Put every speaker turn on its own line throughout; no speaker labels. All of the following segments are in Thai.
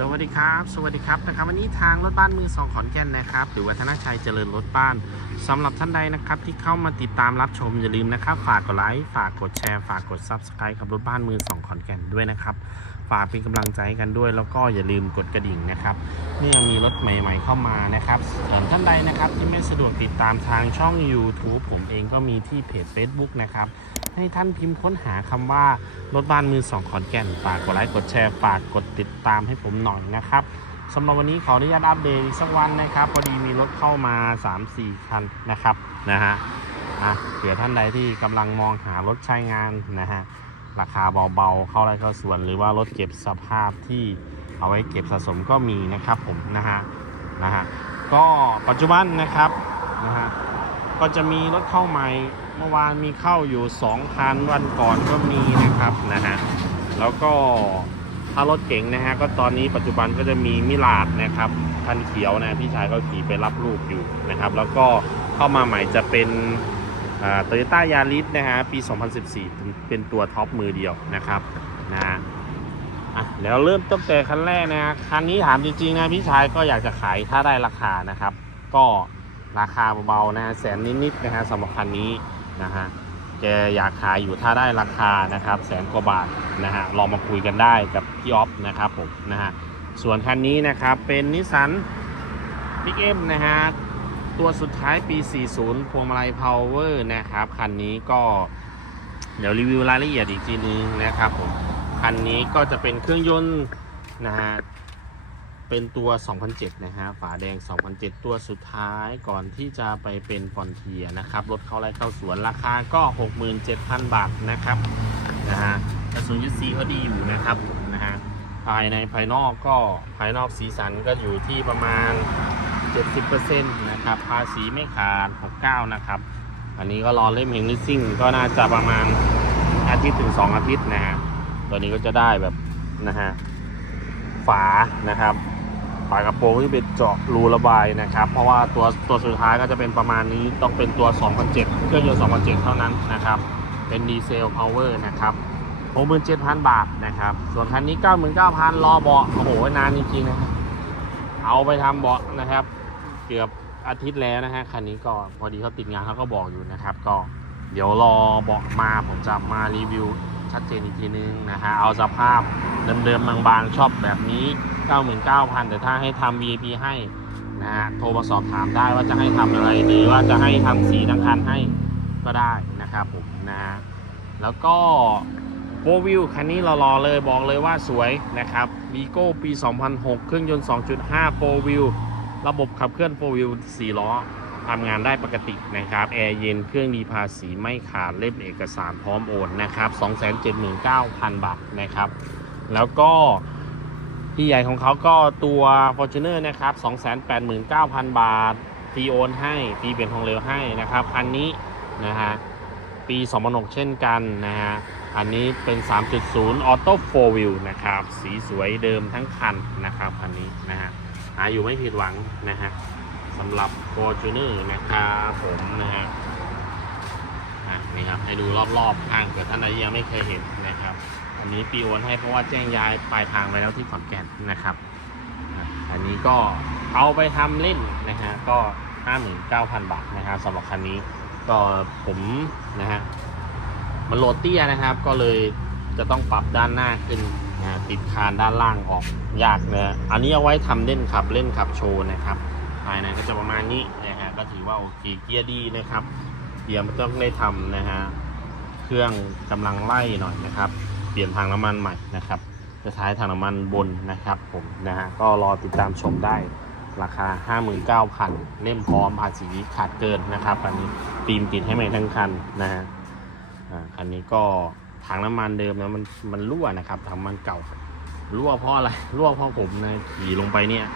สวัสดีครับ สวัสดีครับนะครับวันนี้ทางรถบ้านมือสองขอนแก่นนะครับ หรือวัฒนชัยเจริญรถบ้านสำหรับท่านใดนะครับที่เข้ามาติดตามรับชมอย่าลืมนะครับ ฝากกดไลค์ฝากกดแชร์ ฝากกดซับสไครต์กับรถบ้านมือสองขอนแก่นด้วยนะครับ ฝากเป็นกำลังใจให้กันด้วย แล้วก็อย่าลืมกดกระดิ่งนะครับเมื่อมีรถใหม่ ๆ เข้ามานะครับส่วนท่านใดนะครับที่ไม่สะดวกติดตามทางช่อง YouTube ผมเองก็มีที่เพจ Facebook นะครับให้ท่านพิมพ์ค้นหาคำว่ารถบ้านมือสองขอนแก่นฝากกดไลค์กดแชร์ฝากกดติดตามให้ผมหน่อยนะครับสำหรับวันนี้ขออนุญาตอัปเดตอีกสักวันนะครับ พอดีมีรถเข้ามา 3-4 คันนะครับนะฮะอะเผื่อท่านใดที่กำลังมองหารถใช้งานนะฮะ ราคาเบาๆ เข้าไร่เข้าสวน หรือว่ารถเก็บสภาพที่เอาไว้เก็บสะสมก็มีนะครับผมนะฮะนะฮะก็ปัจจุบันนะครับนะฮะก็จะมีรถเข้าใหม่เมื่อวานมีเข้าอยู่2คันวันก่อนก็มีนะครับนะฮะแล้วก็ถ้ารถเก๋งนะฮะก็ตอนนี้ปัจจุบันก็จะมีมิลาดนะครับคันเขียวนะพี่ชายก็ขี่ไปรับลูกอยู่นะครับ แล้วก็เข้ามาใหม่จะเป็น โตโยต้ายาริสนะฮะปี 2014 เป็นตัวท็อปมือเดียวนะครับนะอะแล้วเริ่มตั้งแต่คันแรกนะฮะคันนี้ถามจริงๆนะพี่ชายก็อยากจะขายถ้าได้ราคานะครับ ก็ราคาเบาๆนะฮะแสนนิดๆนะฮะสำหรับคันนี้นะฮะแกอยากขายอยู่ถ้าได้ราคานะครับแสนกว่าบาทนะฮะลองมาคุยกันได้กับพี่ออฟนะครับผมนะฮะส่วนคันนี้นะครับเป็นนิสสันพิกเอ็มนะฮะ ตัวสุดท้ายปี 40 พวงมาลัยพาวเวอร์นะครับ คันนี้ก็ เดี๋ยวรีวิวรายละเอียดอีกทีนึงนะครับผม คันนี้ก็จะเป็นเครื่องยนต์นะฮะ เป็นตัว 2007 นะฮะ ฝาแดง 2007 ตัวสุดท้ายก่อนที่จะไปเป็นฟอนเทียนะครับ รถเข้าไร่เข้าสวน ราคาก็ 67,000 บาทนะครับ นะฮะกระสุนยุทธสีก็ดีอยู่นะครับ นะฮะ ภายในภายนอกก็ภายนอกสีสันก็อยู่ที่ประมาณ 70%นะครับ ภาษีไม่ขาด 69 นะครับ อันนี้ก็รอเล่มเฮงลิสซิ่งก็น่าจะประมาณอาทิตย์ถึง 2 อาทิตย์นะฮะ ตัวนี้ก็จะได้แบบนะฮะ ฝานะครับ ฝากระโปรงที่เป็นเจาะรูระบายนะครับ เพราะว่าตัวตัวสุดท้ายก็จะเป็นประมาณนี้ ต้องเป็นตัว 2007 เครื่องยนต์ 2007 เท่านั้นนะครับ เป็นดีเซลพาวเวอร์นะครับ67,000 บาทนะครับ ส่วนคันนี้ 99,000รอเบาะโอ้โห นานจริงๆนะเอาไปทำเบาะนะครับ เกือบอาทิตย์แล้วนะฮะคันนี้ก็พอดีเขาติดงานเขาก็บอกอยู่นะครับ ก็เดี๋ยวรอเบาะมาผมจะมารีวิวชัดเจนอีกทีนึงนะฮะเอาสภาพเดิมๆบางๆชอบแบบนี้ 99,000 แต่ถ้าให้ทำ VIP ให้นะฮะโทรมาสอบถามได้ว่าจะให้ทำอะไรหรือว่าจะให้ทำสีทั้งคันให้ก็ได้นะครับผมนะฮะแล้วก็โฟวิวคันนี้เรารอเลยบอกเลยว่าสวยนะครับวีโก้ปี 2006 เครื่องยนต์ 2.5โฟวิว ระบบขับเคลื่อนโฟวิว4ล้อทำงานได้ปกตินะครับ แอร์เย็นเครื่องดีภาษีไม่ขาดเล่มเอกสารพร้อมโอนนะครับ279,000 บาทนะครับ แล้วก็ที่ใหญ่ของเขาก็ตัว Fortuner นะครับ289,000 บาทฟรีโอนให้ฟรีเปลี่ยนทองเร็วให้นะครับ คันนี้นะฮะปี2006เช่นกันนะฮะอันนี้เป็น 3.0 Auto 4 Wheel นะครับ สีสวยเดิมทั้งคันนะครับคันนี้นะฮะ หาอยู่ไม่ผิดหวังนะฮะสำหรับ Fortuner นะครับผมนะฮะนี่ครับให้ดูรอบๆข้างเกิดท่านใดยังไม่เคยเห็นนะครับ อันนี้ปีโอนให้เพราะว่าแจ้งย้ายปลายทางไปแล้วที่ขอนแก่นนะครับ อันนี้ก็เอาไปทำเล่นนะฮะก็ 59,000 บาทนะครับสำหรับคันนี้ก็ผมนะฮะมันโหลดเตี้ยนะครับ ก็เลยจะต้องปรับด้านหน้าขึ้น นะติดคานด้านล่างออกยากนะอันนี้เอาไว้ทำเล่นขับเล่นขับโชว์นะครับภายในก็จะประมาณนี้นะฮะก็ถือว่าโอเคเกียร์ดีนะครับเดี๋ยวมันต้องได้ทำนะฮะเครื่องกำลังไล่หน่อยนะครับ เปลี่ยนทางน้ำมันใหม่นะครับจะใช้ทางน้ำมันบนนะครับผมนะฮะก็รอติดตามชมได้ราคา 59,000 เล่มพร้อมภาษีขาดเกินนะครับ อันนี้ฟิล์มติดให้ใหม่ทั้งคันนะฮะคันนี้ก็ ถังน้ำมันเดิมนะมันมันรั่วนะครับถังมันเก่ารั่วเพราะอะไรรั่วเพราะผมนะขี่ลงไปเนี่ย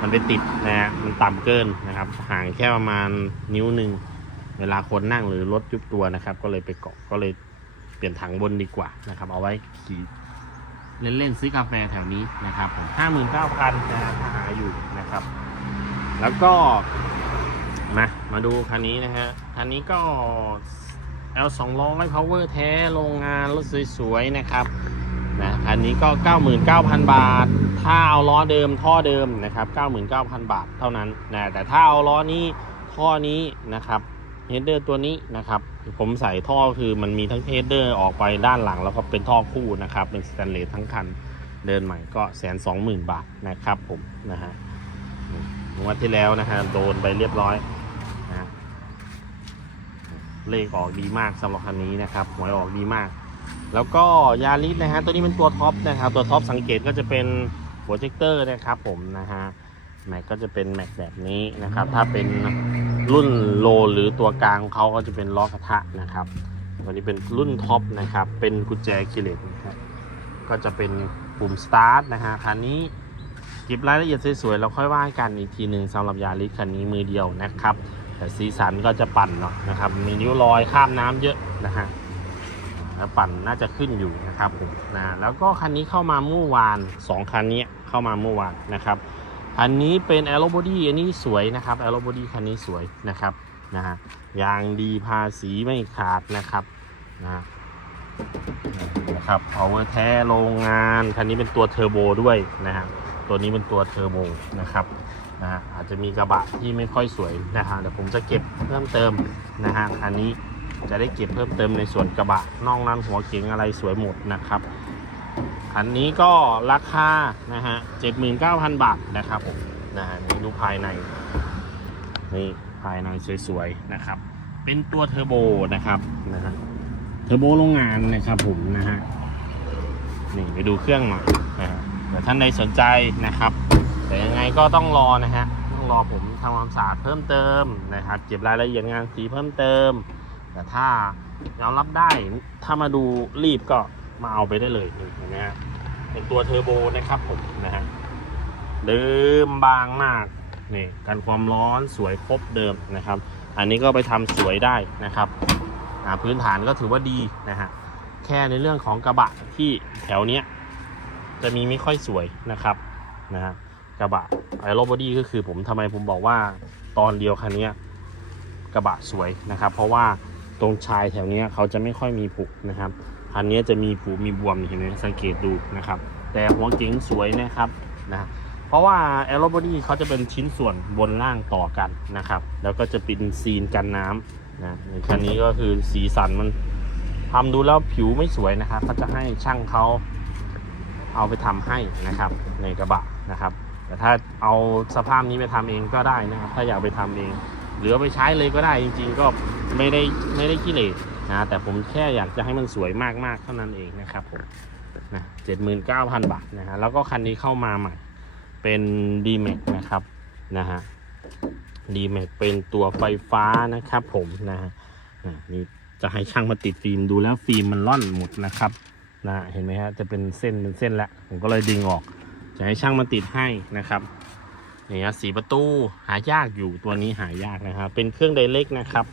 มันไปติดนะฮะมันต่ำเกินนะครับ ห่างแค่ประมาณนิ้วหนึ่งเวลาคนนั่งหรือรถยุบตัวนะครับ ก็เลยไปเกาะก็เลยเปลี่ยนถังบนดีกว่านะครับ เอาไว้ขี่เล่นๆซื้อกาแฟแถวนี้นะครับผมห้าหมื่นเก้าพันนะถ้าหาอยู่นะครับ แล้วก็มามาดูคันนี้นะฮะคันนี้ก็ L 2 0 0 power แท้โรงงานรถสวยๆนะครับนะครอันนี้ก็ 99,000 บาท ถ้าเอาล้อเดิมท่อเดิมนะครับ 99,000 บาทเท่านั้นนะแต่ถ้าเอาล้อนี้ท่อนี้นะครับเฮดเดอร์ตัวนี้นะครับ ผมใส่ท่อคือมันมีทั้งเฮดเดอร์ออกไปด้านหลัง แล้วก็เป็นท่อคู่นะครับ เป็นสแตนเลสทั้งคันเดินใหม่ก็แสนสองหมื่นบาทนะครับผมนะฮะงวดที่แล้วนะฮะโดนไปเรียบร้อย เลขออกดีมากสำหรับคันนี้นะครับหวยออกดีมาก แล้วก็ยาริสนะฮะตัวนี้เป็นตัวท็อปนะครับ ตัวท็อปสังเกตก็จะเป็นโปรเจคเตอร์นะครับผมนะฮะแม็กก็จะเป็นแม็กแบบนี้นะครับ ถ้าเป็นรุ่นโลหรือตัวกลางเขาก็จะเป็นล้อกระทะนะครับตัวนี้เป็นรุ่นท็อปนะครับ เป็นกุญแจกิเลสนะครับก็จะเป็นปุ่มสตาร์ทนะฮะคันนี้เก็บรายละเอียดสวยๆเราค่อยว่ากันอีกทีหนึ่งสำหรับยาริสคันนี้มือเดียวนะครับ แต่สีสันก็จะปั่นเนาะนะครับ มีนิ้วรอยข้ามน้ำเยอะนะฮะแล้วปั่นน่าจะขึ้นอยู่นะครับผมนะแล้วก็คันนี้เข้ามาเมื่อวาน 2 คันนี้เข้ามาเมื่อวานนะครับคันนี้เป็นแอโรบอดี้อันนี้สวยนะครับแอโรบอดี้คันนี้สวยนะครับนะฮะยางดีภาษีไม่ขาดนะครับนะนะครับ power แท้โรงงาน คันนี้เป็นตัวเทอร์โบด้วยนะฮะตัวนี้เป็นตัวเทอร์โบนะครับ นะฮะอาจจะมีกระบะที่ไม่ค่อยสวยนะฮะเดี๋ยวผมจะเก็บเพิ่มเติมนะฮะคันนี้จะได้เก็บเพิ่มเติมในส่วนกระบะนอกนั้นหัวเก๋งอะไรสวยหมดนะครับ อันนี้ก็ราคานะฮะ79,000บาทนะครับผมนะฮะนี่ดูภายในนี่ภายในสวยๆนะครับ เป็นตัวเทอร์โบนะครับนะฮะเทอร์โบโรงงานนะครับผมนะฮะนี่ไปดูเครื่องหน่อยนะฮะเดี๋ยวท่านใดสนใจนะครับ แต่ยังไงก็ต้องรอนะฮะต้องรอผมทำความสะอาดเพิ่มเติมนะครับเก็บรายละเอียดงานสีเพิ่มเติม แต่ถ้ายอมรับได้ถ้ามาดูรีบก็มาเอาไปได้เลยนี่เห็นะฮะเป็นตัวเทอร์โบนะครับผมนะฮะเดิมบางมากนี่กันความร้อนสวยครบเดิมนะครับ อันนี้ก็ไปทำสวยได้นะครับพื้นฐานก็ถือว่าดีนะฮะแค่ในเรื่องของกระบะที่แถวเนี้ยจะมีไม่ค่อยสวยนะครับนะฮะ กระบะไอโรบอดี้ก็คือผมทำไมผมบอกว่าตอนเดียวคันนี้กระบะสวยนะครับ เพราะว่าตรงชายแถวนี้เขาจะไม่ค่อยมีผุนะครับอันนี้จะมีผุมีบวมเห็นไหมสังเกตดูนะครับ แต่หัวเก๋งสวยนะครับนะเพราะว่าแอโรบอดี้เขาจะเป็นชิ้นส่วนบนล่างต่อกันนะครับ แล้วก็จะเป็นซีนกันน้ำนะคันนี้ก็คือสีสันมันทำดูแล้วผิวไม่สวยนะครับเขาจะให้ช่างเขาเอาไปทำให้นะครับในกระบะนะครับ แต่ถ้าเอาสภาพนี้ไปทำเองก็ได้นะครับ ถ้าอยากไปทำเอง หรือไปใช้เลยก็ได้จริง ๆ ก็ไม่ได้ไม่ได้กิเลสนะแต่ผมแค่อยากจะให้มันสวยมากๆเท่านั้นเองนะครับผมนะเจ็ดหมื่นเก้าพันบาทนะฮะแล้วก็คันนี้เข้ามาใหม่ เป็น d m a x นะครับนะฮะ d m a x เป็นตัวไฟฟ้านะครับผมนะฮะนะนี่จะให้ช่างมาติดฟิล์มดูแล้วฟิล์มมันล่อนหมดนะครับนะเห็นไหมฮะจะเป็นเส้นเป็นเส้นแล้วผมก็เลยดึงออก จะให้ช่างมาติดให้นะครับนี่ฮะสีประตูหายากอยู่ตัวนี้หายากนะครับเป็นเครื่องไดเล็กนะครับ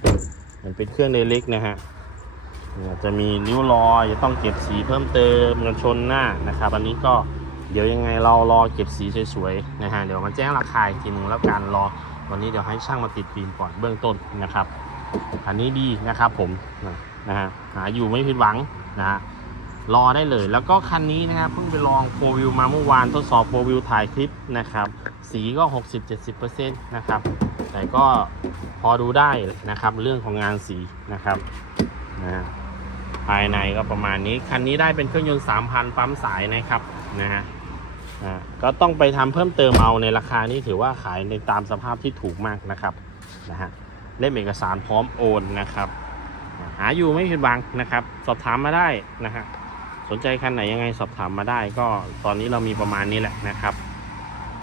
มันเป็นเครื่องไดเล็กนะฮะจะมีนิ้วรอยจะต้องเก็บสีเพิ่มเติมกันชนหน้านะครับ อันนี้ก็เดี๋ยวยังไงเรารอเก็บสีสวยๆนะฮะเดี๋ยวมาแจ้งราคาอีกทีหนึงแล้วการรอวันนี้เดี๋ยวให้ช่างมาติดฟิล์มก่อนเบื้องต้นนะครับ อันนี้ดีนะครับผมนะนะฮะหาอยู่ไม่ผิดหวังนะฮะ รอได้เลย แล้วก็คันนี้นะครับเพิ่งไปลองโฟวิวมาเมื่อวานทดสอบโฟวิวถ่ายคลิปนะครับ สีก็ 60-70%นะครับ แต่ก็พอดูได้นะครับ เรื่องของงานสีนะครับนะภายในก็ประมาณนี้ คันนี้ได้เป็นเครื่องยนต์ 3,000 ปั๊มสายนะครับนะฮะก็ต้องไปทำเพิ่มเติมเอาในราคานี้ถือว่าขายในตามสภาพที่ถูกมากนะครับนะฮะเล่มเอกสารพร้อมโอนนะครับ หาอยู่ไม่ผิดหวังนะครับ สอบถามมาได้นะฮะ สนใจคันไหนยังไงสอบถามมาได้ก็ตอนนี้เรามีประมาณนี้แหละนะครับ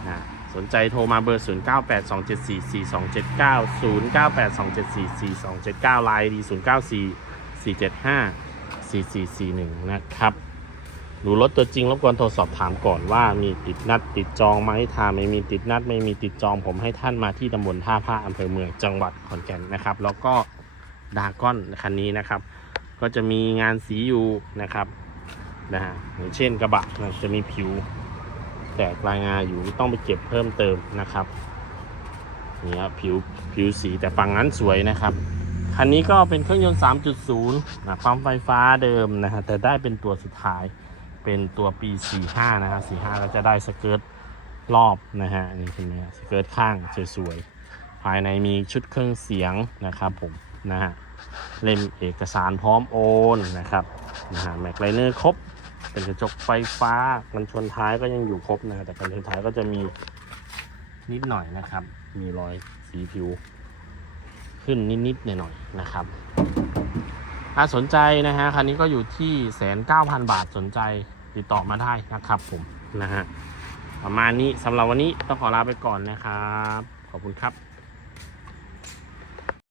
นะสนใจโทรมาเบอร์ 0982744279 0982744279ไลน์ดี 0944754441 นะครับดูรถตัวจริงรบกวนโทรสอบถามก่อนว่ามีติดนัดติดจองไหมถ้าไม่มีติดนัดไม่มีติดจองผมให้ท่านมาที่ตำบลท่าผ้าอำเภอเมืองจังหวัดขอนแก่นนะครับ แล้วก็ดาก้อนคันนี้นะครับ ก็จะมีงานสีอยู่นะครับ นะฮะอย่างเช่นกระบะนะจะมีผิวแตกรายงาอยู่ต้องไปเก็บเพิ่มเติมนะครับนี่ครับผิวผิวสีแต่ฝั่งนั้นสวยนะครับคันนี้ก็เป็นเครื่องยนต์ 3.0นะปั๊มไฟฟ้าเดิมนะฮะแต่ได้เป็นตัวสุดท้ายเป็นตัวปี 45 นะครับ45 ก็จะได้สเกิร์ตรอบนะฮะนี่เป็นไงสเกิร์ตข้างสวยๆ ภายในมีชุดเครื่องเสียงนะครับผมนะฮะเล่มเอกสารพร้อมโอนนะครับนะฮะแม็กไลเนอร์ครบ เป็นกระจกไฟฟ้ากันชนท้ายก็ยังอยู่ครบนะแต่กันชนท้ายก็จะมีนิดหน่อยนะครับ มีรอยสีผิว ขึ้นนิดๆหน่อยๆนะครับถ้าสนใจนะฮะคันนี้ก็อยู่ที่แสนเก้าพันบาทสนใจติดต่อมาได้นะครับผมนะฮะประมาณนี้สำหรับวันนี้ต้องขอลาไปก่อนนะครับ ขอบคุณครับ